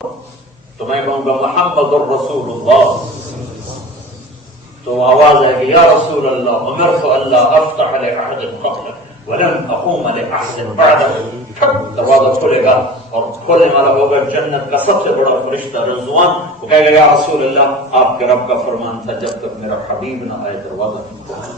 تو میں کہوں گا محمد الرسول اللہ، تو آواز ہے کہ یا رسول اللہ امرت اللہ افتح لأحد قبلک ولن اقوم لأحد بعدک، دروازہ کھلے گا اور کھولنے والا ہوگا جنت کا سب سے بڑا فرشتہ رضوان، وہ کہے گا یا رسول اللہ آپ کے رب کا فرمان تھا جب تک میرا حبیب نہ آئے دروازہ نہیں کھولنا،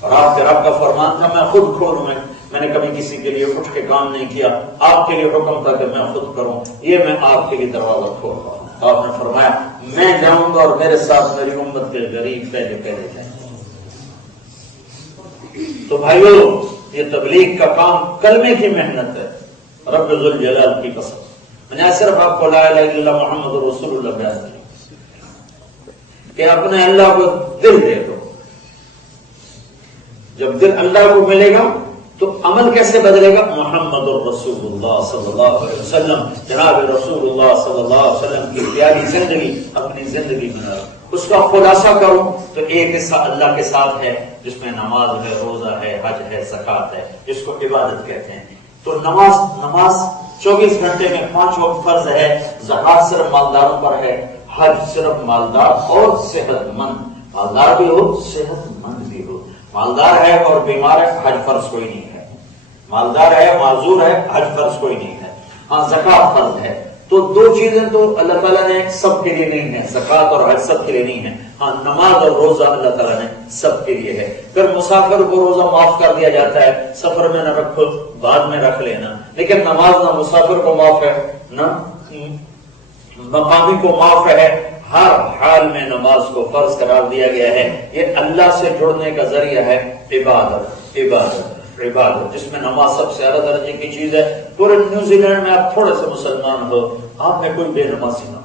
اور آپ کے رب کا فرمان تھا میں خود کھولوں، میں نے کبھی کسی کے لیے اٹھ کے کام نہیں کیا، آپ کے لیے حکم تھا کہ میں خود کروں، یہ میں آپ کے لیے دروازہ کھول رہا ہوں۔ آپ نے فرمایا میں جاؤں گا اور میرے ساتھ میری امت کے غریب پہلے پہلے جائیں۔ تو بھائیو یہ تبلیغ کا کام کلمے کی محنت ہے، رب ذوالجلال کی قسم، میں نے صرف آپ کو لا الہ الا اللہ محمد رسول اللہ بیان کیا کہ اپنے اللہ کو دل دے دو، جب دل اللہ کو ملے گا تو عمل کیسے بدلے گا؟ محمد الرسول اللہ صلی اللہ علیہ وسلم، جناب رسول اللہ صلی اللہ علیہ وسلم کی پیاری زندگی اپنی زندگی میں اس کا خلاصہ کروں تو ایک حصہ اللہ کے ساتھ ہے جس میں نماز ہے، روزہ ہے، حج ہے، زکوٰۃ ہے، جس کو عبادت کہتے ہیں۔ تو نماز 24 گھنٹے میں 5 وقت فرض ہے، زکوٰۃ صرف مالداروں پر ہے، حج صرف مالدار اور صحت مند، مالدار بھی ہو صحت مند بھی ہو، مالدار ہے اور بیمار ہے حج فرض کوئی نہیں ہے، مالدار ہے معذور ہے حج فرض کوئی نہیں ہے، ہاں زکوٰۃ فرض ہے۔ تو دو چیزیں تو اللہ تعالیٰ نے سب کے لیے نہیں ہے، زکوٰۃ اور حج سب کے لیے نہیں ہے، ہاں نماز اور روزہ اللہ تعالیٰ نے سب کے لیے ہے۔ پھر مسافر کو روزہ معاف کر دیا جاتا ہے، سفر میں نہ رکھو بعد میں رکھ لینا، لیکن نماز نہ مسافر کو معاف ہے نہ مقامی کو معاف ہے، ہر حال میں نماز کو فرض قرار دیا گیا ہے۔ یہ اللہ سے جڑنے کا ذریعہ ہے، عبادت عبادت عبادت، جس میں نماز سب سے اعلیٰ درجے کی چیز ہے۔ پورے نیوزی لینڈ میں آپ تھوڑے سے مسلمان ہو، آپ میں کوئی بے نمازی نہ ہو،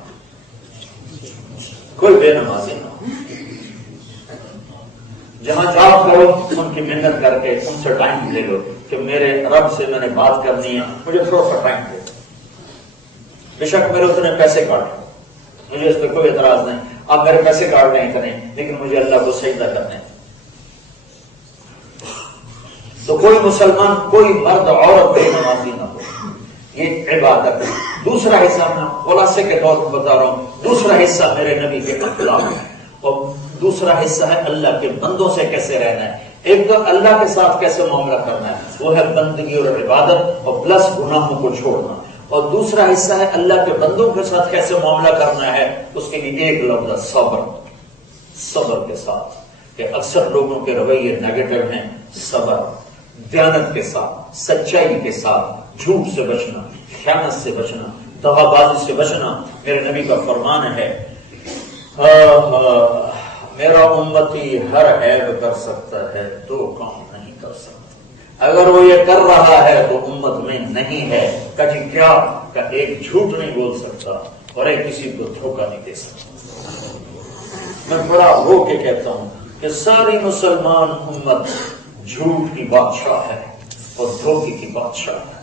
کوئی بے نمازی نہ ہو، جہاں جاب کرو ان کی محنت کر کے ان سے ٹائم لے لو کہ میرے رب سے میں نے بات کرنی ہے، مجھے تھوڑا سا ٹائم دے، بے شک میرے اتنے پیسے کاٹیں، مجھے اس پہ کوئی اعتراض نہیں، آپ میرے پیسے کاٹ رہے ہیں اتنے، لیکن مجھے اللہ کو سجدہ کرنا ہے۔ تو کوئی مسلمان، کوئی مرد عورت بے نمازی نہ ہو، یہ عبادت ہے۔ دوسرا حصہ میں خلاصے کے طور پر بتا رہا ہوں، دوسرا حصہ میرے نبی کے اخلاق ہے، اور دوسرا حصہ ہے اللہ کے بندوں سے کیسے رہنا ہے۔ ایک تو اللہ کے ساتھ کیسے معاملہ کرنا ہے، وہ ہے بندگی اور عبادت اور پلس گناہوں کو چھوڑنا، اور دوسرا حصہ ہے اللہ کے بندوں کے ساتھ کیسے معاملہ کرنا ہے، اس کے لیے ایک لفظ ہے صبر، صبر کے ساتھ، کہ اکثر لوگوں کے رویے نیگیٹو ہیں۔ صبر، دیانت کے ساتھ، سچائی کے ساتھ، جھوٹ سے بچنا، خیانت سے بچنا، دغا بازی سے بچنا۔ میرے نبی کا فرمان ہے میرا امتی ہر عیب کر سکتا ہے، دو کام نہیں کر سکتا، اگر وہ یہ کر رہا ہے تو امت میں نہیں ہے۔ کہ جی کیا؟ کہ ایک جھوٹ نہیں بول سکتا اور ایک کسی کو دھوکہ نہیں دے سکتا۔ میں بڑا ہو کے کہتا ہوں کہ ساری مسلمان امت جھوٹ کی بادشاہ ہے اور دھوکے کی بادشاہ ہے،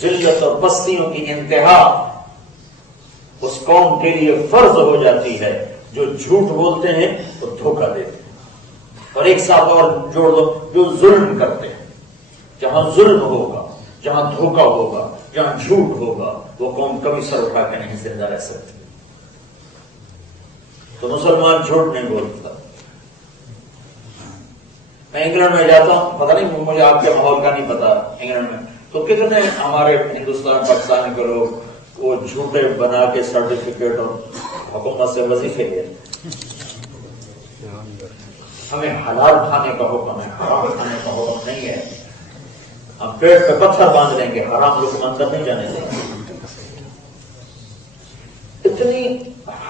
ذلت اور پستیوں کی انتہا اس قوم کے لیے فرض ہو جاتی ہے جو جھوٹ بولتے ہیں اور دھوکہ دیتے ہیں۔ اور ایک ساتھ اور جوڑ دو، جو ظلم کرتے ہیں، جہاں ظلم ہوگا، جہاں دھوکہ ہوگا، جہاں جھوٹ ہوگا، وہ قوم کبھی سر اٹھا کے نہیں زندہ رہ سکتی۔ تو مسلمان جھوٹ نہیں بولتا۔ میں انگلینڈ میں جاتا ہوں، پتہ نہیں مجھے آپ کے ماحول کا نہیں پتا، انگلینڈ میں تو کتنے ہمارے ہندوستان پاکستان کے لوگ وہ جھوٹے بنا کے سرٹیفکیٹ اور حکومت سے وظیفے لے۔ ہمیں حلال کھانے کا حکم ہے، حرام کھانے کا حکم نہیں ہے۔ ہم پیٹ پہ پتھر باندھ لیں گے، حرام لوگ اندر نہیں جانے دیں گے۔ اتنی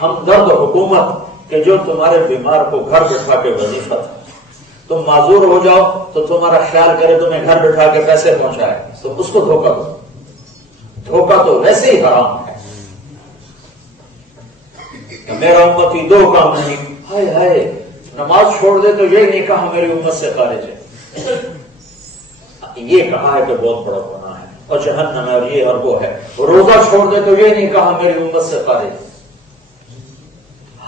ہمدرد حکومت کہ جو تمہارے بیمار کو گھر بٹھا کے وظیفہ تھا، تم معذور ہو جاؤ تو تمہارا خیال کرے تمہیں گھر بٹھا کے پیسے پہنچائے، تو اس کو دھوکہ دو۔ دھوکہ تو ویسے ہی حرام ہے۔ میرا امتی دو کام نہیں، ہائے ہائے نماز چھوڑ دے تو یہ نہیں کہا میری امت سے خارج ہے، یہ کہا ہے کہ بہت بڑا گناہ ہے اور جہنم ہے اور یہ اور وہ ہے۔ روزہ چھوڑ دے تو یہ نہیں کہا میری امت سے خارج ہے،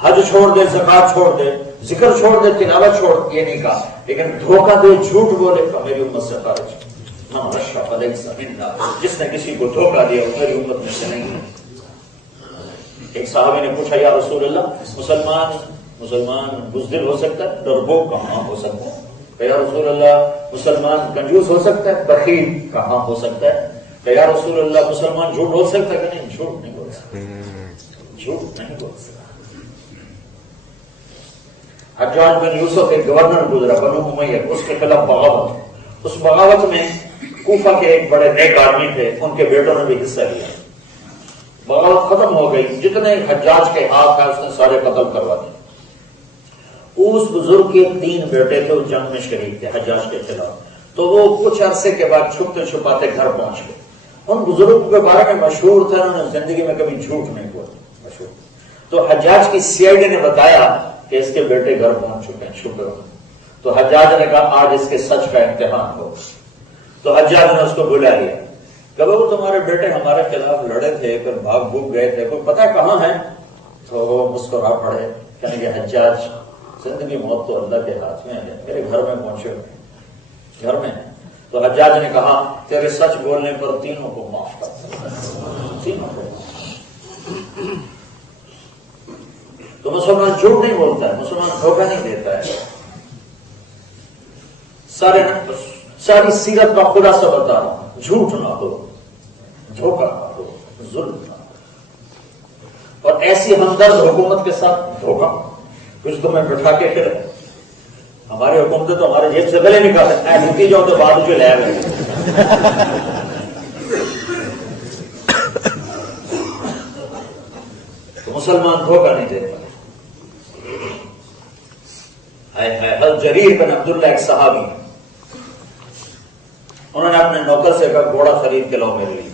حج چھوڑ دے، زکوٰۃ چھوڑ دے، ذکر چھوڑ دے، تلاوت چھوڑ، یہ نہیں کہا، لیکن دھوکہ دے، جھوٹ بولے تو میری امت سے خارج۔ من رشا فلیس منا، جس نے کسی کو دھوکہ دیا وہ میری امت میں سے نہیں ہے۔ ایک صحابی نے پوچھا یا رسول اللہ مسلمان بزدل ہو سکتا ہے؟ ڈرپوک کہاں ہو سکتا ہے؟ کہ یا رسول اللہ مسلمان کنجوس ہو سکتا ہے؟ بخیل کہاں ہو سکتا ہے؟ کہ یا رسول اللہ مسلمان جھوٹ بول سکتا ہے؟ کہ نہیں، جھوٹ نہیں بول سکتا، جھوٹ نہیں بول سکتا۔ حجاج بن یوسف ایک گورنر گزرا بنو امیہ، اس کے خلاف بغاوت، اس بغاوت میں کوفہ کے ایک بڑے نیک آدمی تھے، ان کے بیٹوں نے بھی حصہ لیا، بغاوت ختم ہو گئی، جتنے حجاج کے ہاتھ ہیں اس نے سارے قتل کروا دیے۔ اس بزرگ کے 3 بیٹے تھے، اس جنگ میں شریک تھے حجاج کے خلاف، تو وہ کچھ عرصے کے بعد چھپتے چھپاتے گھر پہنچ گئے۔ ان بزرگوں کے بارے میں مشہور تھا، انہوں نے زندگی میں کبھی جھوٹ نہیں بولا، مشہور۔ تو حجاج کی CID نے بتایا کہ اس کے بیٹے گھر پہنچ چکے ہیں چھپے ہوئے۔ تو حجاج نے کہا آج اس کے سچ کا امتحان ہو۔ تو حجاج نے اس کو بلا لیا، کہ وہ تمہارے بیٹے ہمارے خلاف لڑے تھے، پھر بھاگ بھوگ گئے تھے، کوئی پتہ کہاں ہے؟ تو وہ مسکرا پڑے، کہنے کہ حجاج زندگی موت تو اللہ کے ہاتھ میں ہے، میرے گھر میں پہنچے ہوئے، گھر میں۔ تو حجاج نے کہا تیرے سچ بولنے پر تینوں کو معاف کر، تینوں کو۔ تو مسلمان جھوٹ نہیں بولتا ہے، مسلمان دھوکہ نہیں دیتا ہے۔ ساری سیرت کا خلاصہ بتا رہا ہوں، جھوٹ نہ ہو، دھوکہ نہ ہو، ظلم نہ ہو، اور ایسی ہمدرد حکومت کے ساتھ دھوکہ کچھ تمہیں بٹھا کے پھر ہماری حکومتیں تو ہمارے جیب سے گلے نکالے، نکل جاؤ تو بعد جو لے گئے۔ تو مسلمان دھوکہ نہیں دیتا۔ حضرت جریر بن عبداللہ ایک صحابی، انہوں نے اپنے نوکر سے کہا گھوڑا خرید کے لاؤ میرے لیے۔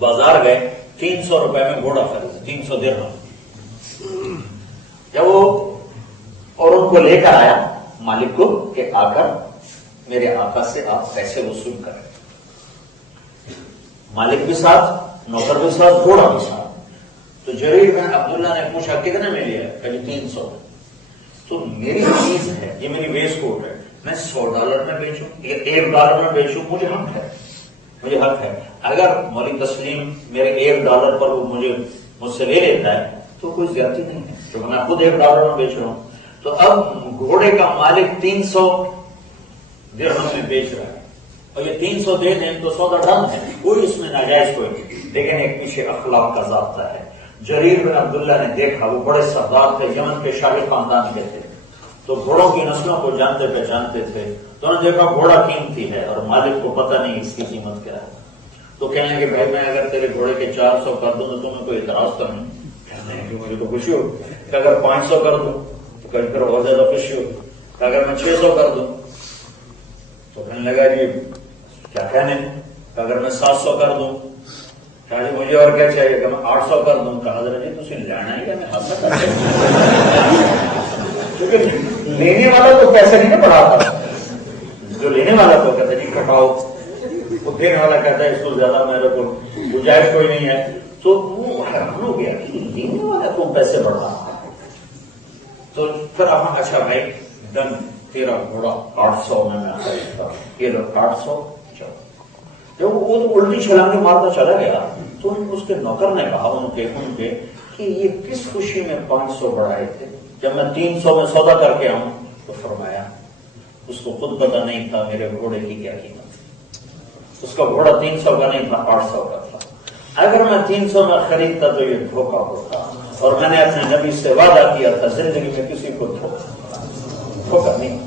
بازار گئے، 300 روپے میں گھوڑا خرید، 300 درہم۔ جب وہ اور ان کو لے کر آیا مالک کو کہ آ کر میرے آقا سے آپ پیسے وصول کریں، مالک بھی ساتھ، نوکر بھی ساتھ، گھوڑا بھی ساتھ۔ تو جریر بن عبداللہ نے پوچھا کتنے میں لیا؟ کہ جی 300۔ تو میری چیز ہے، یہ میری ویسٹ کوٹ ہے، میں $100 میں بیچوں یا $1 میں بیچوں، مجھے حق ہے، مجھے حق ہے۔ اگر مولوی تسلیم میرے $1 پر وہ مجھ سے لے لیتا ہے تو کوئی زیادتی نہیں ہے، کیونکہ میں خود $1 میں بیچ رہا ہوں۔ تو اب گھوڑے کا مالک 300 درہم میں بیچ رہا ہے، اور یہ 300 دے دیں تو سودا ڈن ہے، کوئی اس میں ناجائز کوئی نہیں، لیکن ایک پیچھے اخلاق کا ضابطہ ہے۔ جریر بن عبداللہ نے دیکھا، وہ بڑے سردار تھے، یمن کے شاہی خاندان کے تھے، تو گھوڑوں کی نسلوں کو جانتے پہچانتے تھے، تو انہوں نے دیکھا گھوڑا قیمتی ہے اور مالک کو پتہ نہیں اس کی قیمت کیا ہے۔ تو کہنے کہ بھائی میں اگر تیرے گھوڑے کے 400 کر دوں تو تمہیں کوئی اعتراض تو نہیں؟ کہنے کہ مجھے تو خوشی ہو، کہ اگر 500 کر دوں تو کہیں پھر اور زیادہ خوشی ہو، کہ اگر میں 600 کر دوں تو کہنے لگا جی کیا کہنے، کہ اگر میں 700 کر دوں، کہا جی مجھے اور کیا چاہیے، کہ میں 800 کر دوں۔ کہا حضرت جی تسی لینا ہی کہ میں حاصل کر کیونکہ لینے والا تو پیسے نہیں نہ بڑھاتا، جو لینے والا تو کہتا جی کٹاؤ، وہ دینے والا کہتا ہے اس کو زیادہ میرے کو گنجائش کوئی نہیں ہے۔ تو وہ حیران ہو گیا کہ لینے والا تو پیسے بڑھا۔ تو پھر اچھا بھائی ڈن، تیرا گھوڑا 800 میں خریدتا، یہ لو 800۔ جب وہ تو الٹی چھلانگیں مارتا چلا گیا تو اس کے نوکر نے کہا ان کے کہ یہ کس خوشی میں 500 بڑھائے تھے، جب میں 300 میں سودا کر کے آؤں؟ تو فرمایا اس کو خود پتہ نہیں تھا میرے گھوڑے کی کیا قیمت، اس کا گھوڑا 300 کا نہیں تھا، 800 کا تھا۔ اگر میں 300 میں خریدتا تو یہ دھوکہ ہوتا، اور میں نے اپنے نبی سے وعدہ کیا تھا زندگی میں کسی کو دھوکہ نہیں۔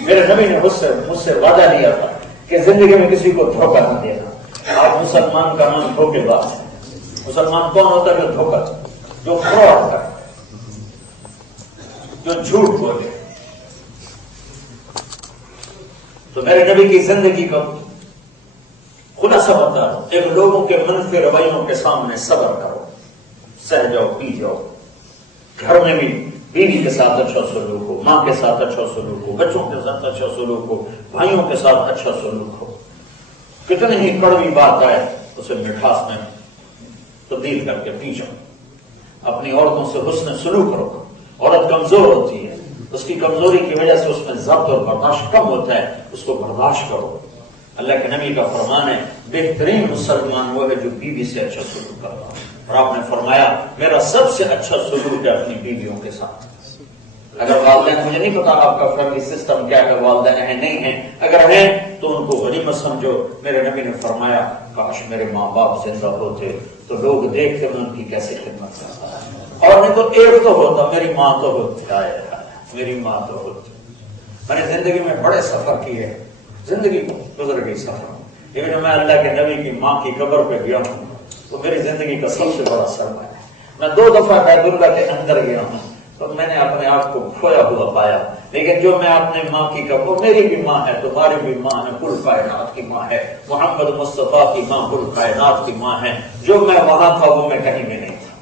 میرے نبی نے مجھ سے وعدہ لیا تھا کہ زندگی میں کسی کو دھوکہ نہ دینا۔ آپ مسلمان کا نام دھوکے باز ہے۔ مسلمان کون ہوتا ہے جو دھوکہ، جو فراڈ کرتا، جو جھوٹ بولے۔ تو میرے نبی کی زندگی کا خلاصہ بتا رہا ہوں، ایک لوگوں کے منفی رویوں کے سامنے صبر کرو، سہ جاؤ، پی جاؤ، گھر میں بھی بیوی کے ساتھ اچھا سلوک ہو، ماں کے ساتھ اچھا سلوک ہو، بچوں کے ساتھ اچھا سلوک ہو، بھائیوں کے ساتھ اچھا سلوک ہو۔ کتنی ہی کڑوی بات آئے اسے مٹھاس میں تبدیل کر کے پی جاؤ۔ اپنی عورتوں سے حسن سلوک کرو، عورت کمزور ہوتی ہے، اس کی کمزوری کی وجہ سے اس میں ضبط اور برداشت کم ہوتا ہے، اس کو برداشت کرو۔ اللہ کے نبی کا فرمان ہے بہترین مسلمان وہ ہے جو بیوی سے اچھا سلوک کرتا ہے، اور آپ نے فرمایا میرا سب سے اچھا سلوک ہے اپنی بیویوں کے ساتھ۔ اگر والدین، مجھے نہیں پتا آپ کا فیملی سسٹم کیا ہے، والدین ہیں نہیں ہیں، اگر ہیں تو ان کو غنیمت سمجھو۔ میرے نبی نے فرمایا کاش میرے ماں باپ زندہ ہوتے تو لوگ دیکھتے میں ان کی کیسے خدمت کرتا ہے، اور نہیں تو ایک تو ہوتا میری ماں تو ہوتی، میری ماں تو ہوتی۔ میں نے زندگی میں بڑے سفر کیے، زندگی گزر گئی سفر، لیکن جب میں اللہ کے نبی کی ماں کی قبر پہ گیا ہوں تو میری زندگی کا سب سے بڑا سرمایہ ہے۔ میں 2 دفعہ بیت اللہ کے اندر گیا ہوں تو میں نے اپنے آپ کو کھویا ہوا پایا، لیکن جو میں اپنے ماں کی قبر، میری بھی ماں ہے، تمہاری بھی ماں ہے، کل کائنات کی ماں ہے، محمد مصطفیٰ کی ماں کل کائنات کی ماں ہے، جو میں وہاں تھا وہ میں کہیں بھی نہیں تھا۔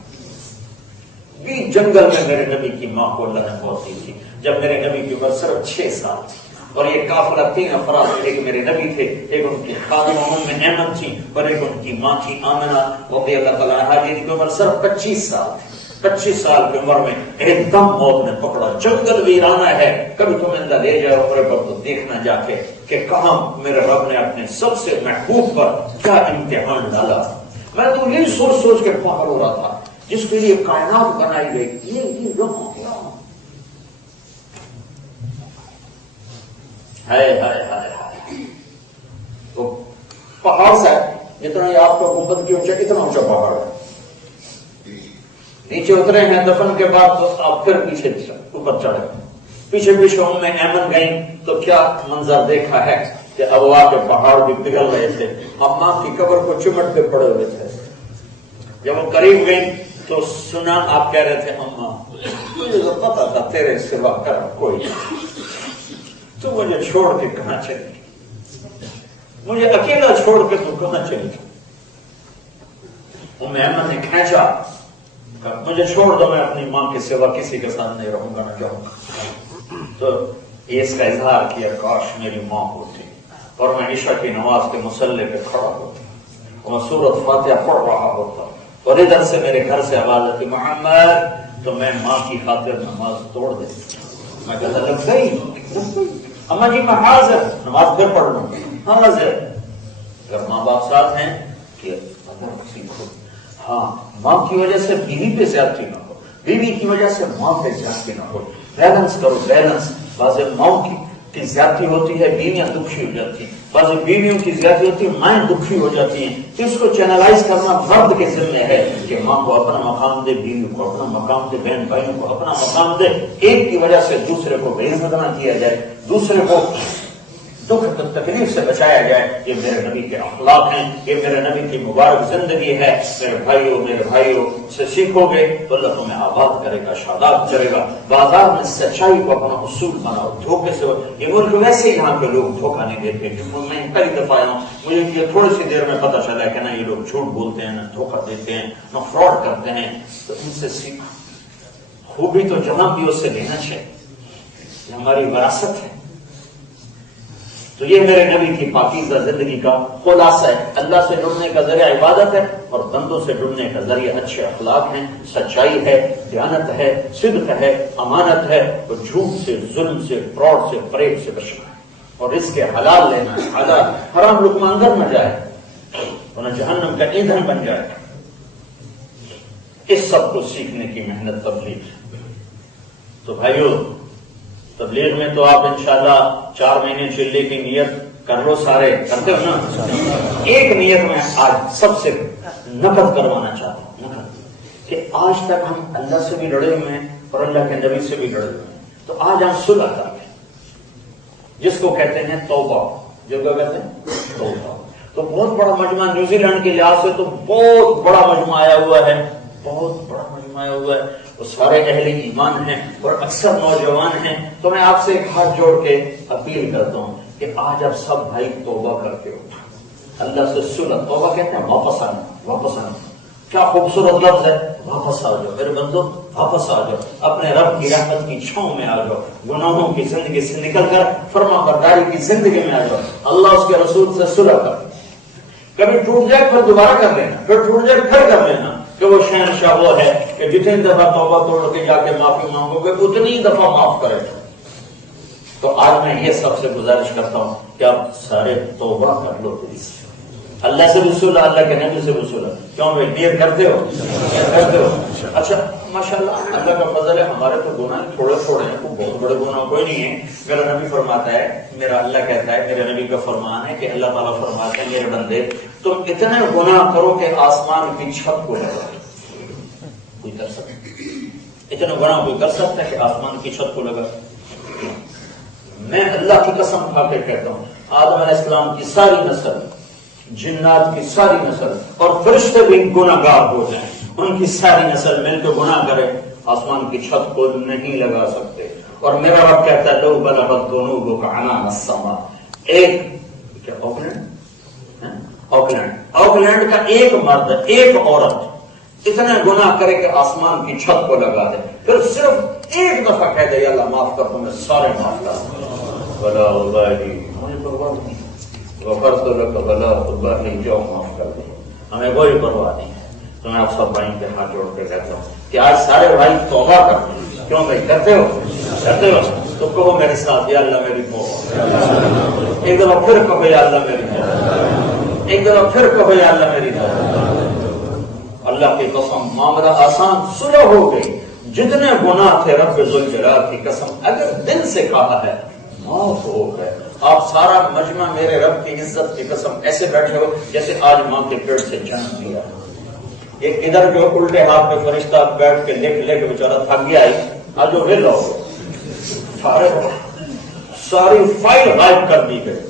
بھی جنگل میں میرے نبی کی ماں کو اللہ نے موت دی تھی جب میرے نبی کی عمر صرف 6 سال تھی، اور یہ قافلہ 3 افراد تھے، ایک میرے نبی تھے، ایک ان کی خادمہ ام ایمن تھی، اور ایک ان کی ماں تھی آمنہ رضی اللہ تعالیٰ عنہا، جن کی عمر صرف 25 سال تھی۔ 25 سال کی عمر میں ایک دم موت نے پکڑا، جنگل ویرانہ ہے، کبھی تم اندر لے جائے عمر پر تو دیکھنا جا کے کہ کہاں میرے رب نے اپنے سب سے محبوب پر کیا امتحان ڈالا۔ میں تو یہی سوچ سوچ کے پاگل ہو رہا تھا جس کے لیے کائنات بنائی گئی، یہ لوگوں کیا ہے۔ تو پہاڑ سے جتنا یہ آپ کا گنبد کی اونچا، اتنا اونچا پہاڑ ہے، نیچے اترے ہیں دفن کے بعد تو آپ پھر پیچھے اوپر چڑھے، پیچھے پیچھے ام ایمن گئیں تو کیا منظر دیکھا ہے کہ ہوا کے پہاڑ بھی پگھل رہے تھے، اماں کی قبر کو چمٹ کے پڑے ہوئے تھے۔ جب وہ قریب گئیں تو سنا آپ کہہ رہے تھے اماں مجھے تو پتا تھا تیرے سوا کر کوئی، تو مجھے چھوڑ کے کہاں چلی، مجھے اکیلا چھوڑ کے تو کہاں چلی۔ ام ایمن نے کھینچا، مجھے چھوڑ دو، میں اپنی ماں کے سوا کسی کے ساتھ نہیں رہوں گا، نہ جاؤں گا۔ تو یہ اس کا اظہار کیا کاش میری ماں ہوتی اور میں عشاء کی نماز کے مصلی پہ کھڑا ہوتا اور سورۃ فاتحہ پڑھ رہا ہوتا، اور ادھر سے میرے گھر سے آواز آتی محمد، تو میں ماں کی خاطر نماز توڑ دیتی۔ میں کہتا لگ گئی اماں جی میں حاضر، نماز پھر پڑھ لوں، حاضر۔ اگر ماں باپ ساتھ ہیں کہ ادب سیکھو، ہاں ماں کی وجہ سے بیوی پہ زیادتی نہ ہو، بیوی کی وجہ سے ماں پہ زیادتی نہ ہو، بیلنس کرو، بیلنس۔ بعض ماؤں کی زیادتی ہوتی ہے، بیویاں دکھی ہو جاتی ہیں، بعض بیویوں کی زیادتی ہوتی ہے، مائیں دکھی ہو جاتی ہیں، تو اس کو چینلائز کرنا مرد کے ذمہ ہے کہ ماں کو اپنا مقام دے، بیوی کو اپنا مقام دے، بہن بھائیوں کو اپنا مقام دے، ایک کی وجہ سے دوسرے کو بے عزت نہ کیا جائے، دوسرے کو دکھ تکلیف سے بچایا جائے۔ یہ میرے نبی کے اخلاق ہیں، یہ میرے نبی کی مبارک زندگی ہے۔ میرے بھائیوں سے سیکھو گے تو اللہ تمہیں آباد کرے گا، شاداب کرے گا۔ بازار میں سچائی کو اپنا اصول بناؤ، دھوکے سے یہ ملک ویسے یہاں کے لوگ دھوکہ نہیں دیتے۔ میں کئی دفعہ آیا ہوں، مجھے یہ تھوڑی سی دیر میں پتا چلا کہ نہ یہ لوگ جھوٹ بولتے ہیں، نہ دھوکہ دیتے ہیں، نہ فراڈ کرتے ہیں، تو ان سے سیکھو۔ خوبی تو جہاں بھی اس سے لینا چاہیے، یہ ہماری وراثت ہے۔ تو یہ میرے نبی کی پاکیزہ زندگی کا خلاصہ ہے۔ اللہ سے جڑنے کا ذریعہ عبادت ہے، اور بندوں سے جڑنے کا ذریعہ اچھے اخلاق ہیں، سچائی ہے، دیانت ہے، صدق ہے، امانت ہے، اور جھوٹ سے، ظلم سے، فراڈ سے، فریب سے بچنا ہے، اور اس کے حلال لینا ہے، حلال حرام لقمہ اندر نہ جائے ورنہ جہنم کا ایندھن بن جائے۔ اس سب کو سیکھنے کی محنت تبلیغ ہے۔ تو بھائیو، تبلیغ میں تو آپ انشاءاللہ 4 مہینے چلنے کی نیت کر لو، سارے کرتے ہو نا۔ ایک نیت میں آج سب سے نقد کروانا چاہتا ہوں، نقد، کہ آج تک ہم اللہ سے بھی لڑے ہوئے ہیں اور اللہ کے نبی سے بھی لڑے ہوئے ہیں، تو آج ہم صلح کرتے ہیں، جس کو کہتے ہیں توبہ، جو کہتے ہیں توبہ۔ تو بہت بڑا مجمع نیوزی لینڈ کے لحاظ سے تو بہت بڑا مجمع آیا ہوا ہے، بہت بڑا مجمع آیا ہوا ہے، وہ سارے اہل ایمان ہیں اور اکثر نوجوان ہیں۔ تو میں آپ سے ایک ہاتھ جوڑ کے اپیل کرتا ہوں کہ آج آپ سب بھائی توبہ کرتے ہو، اللہ سے صلح، توبہ کہتے ہیں واپس آنا، واپس آنا۔ کیا خوبصورت لفظ ہے، واپس آ جاؤ میرے بندو، واپس آ جاؤ، اپنے رب کی رحمت کی چھاؤں میں آ جاؤ، گناہوں کی زندگی سے نکل کر فرما برداری کی زندگی میں آ جاؤ، اللہ اس کے رسول سے صلح کر۔ کبھی ٹوٹ جائے پھر دوبارہ کر لینا، پھر ٹوٹ جائے پھر کر لینا، کہ وہ شہنشاہ وہ ہے کہ جتنی دفعہ توبہ توڑ کے جا کے معافی مانگو گے اتنی دفعہ معاف کرے گا۔ تو آج میں یہ سب سے گزارش کرتا ہوں کہ آپ سارے توبہ کر لو پلیز. اللہ سے وصول، اللہ کے نبی سے وصول. کیوں بھائی نیت کرتے ہو؟ کرتے ہو. اچھا ماشاءاللہ اللہ کا فضل ہے، ہمارے تو گناہ تھوڑے تھوڑے ہیں، بہت بڑے گناہ کوئی نہیں ہے. میرا نبی فرماتا ہے، میرا اللہ کہتا ہے، میرے نبی کا فرمان ہے کہ اللہ تعالیٰ فرماتے ہیں میرے بندے تم اتنے گناہ کرو کہ آسمان کی چھت کو لگا. کوئی کر سکتا اتنے گناہ کوئی کر سکتا ہے کہ آسمان کی چھت کو لگا؟ میں اللہ کی قسم کھا کے کہتا ہوں آدم علیہ السلام کی ساری نسل، جنات کی ساری نسل اور فرشتے بھی گناہ گار ہو جائیں، ان کی ساری نسل مل کے گناہ کرے، آسمان کی چھت کو نہیں لگا سکتے. اور میرا رب کہتا ہے لو بلغت ذنوبک عنان السماء. ایک کیا آکلینڈ کا ایک مرد، ایک عورت اتنے گناہ کرے کہ آسمان کی چھت کو لگا دے، پھر صرف ایک دفعہ کہہ دے یا اللہ معاف کر، تمہیں سارے معاف کر. بلا اللہ مجھے پرواہ نہیں، وفرت لک بلا اللہ نہیں، جو معاف کر دے، ہمیں کوئی پرواہ نہیں. تو میں آپ سب بھائی کے ہاتھ جوڑ کے کہتا ہوں کہ آج سارے بھائی توبہ کرتے. کیوں بھائی کرتے ہو؟ کرتے ہو تو کہو میرے ساتھ یا اللہ میری توبہ. ایک دفعہ پھر کہو یا اللہ میری توبہ. ایک دفعہ پھر کہو یا اللہ میری توبہ. اللہ کی قسم معاملہ آسان سلو ہو گئی. جتنے گناہ تھے رب ذوالجلال کی قسم اگر دل سے کہا ہے معاف ہو گئے. آپ سارا مجمع میرے رب کی عزت کی قسم ایسے بیٹھے ہو جیسے آج ماں کے پیٹ سے جنم دیا. ایک ادھر جو الٹے ہاتھ پہ فرشتہ بیٹھ کے لے کے بیچارہ تھک گیا ہے، آج جو ہل رہا ہو ساری فائل غائب کر دی گئی،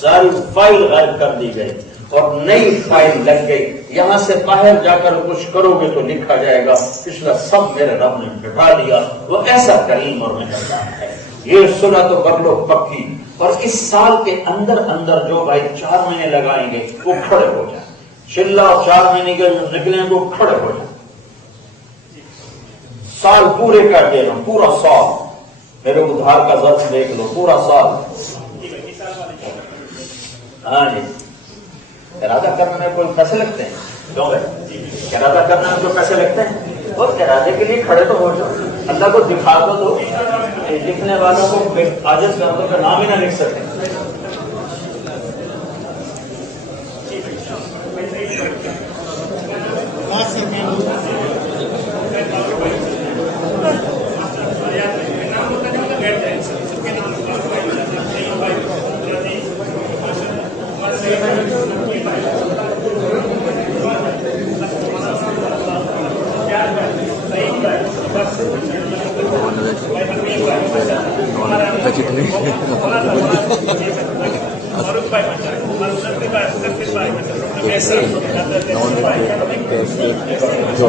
ساری فائل غائب کر دی گئی اور نئی فائل لگ گئی. یہاں سے باہر جا کر کچھ کرو گے تو لکھا جائے گا پچھلا سب میرے رب نے بٹھا دیا. وہ ایسا کریم اور مہربان ہے. یہ سنا تو کر لو پکی. اور اس سال کے اندر اندر جو بھائی 4 مہینے لگائیں گے وہ کھڑے ہو جائیں. چلا 4 مہینے کے نکلیں گے وہ کھڑے ہو جائیں. سال پورے کر دے رہا ہوں، پورا سال میرے ادھار کا ظرف دیکھ لو، پورا سال. ہاں جی ارادہ کرنے میں کوئی پیسے لگتے ہیں؟ کیوں بھائی ارادہ کرنے میں کوئی پیسے لگتے ہیں؟ اور ارادے کے لیے کھڑے تو ہو جاؤ. اللہ کو دکھا دو. لکھنے والوں کو عاجز کر دو کہ نام ہی نہ لکھ سکتے. جو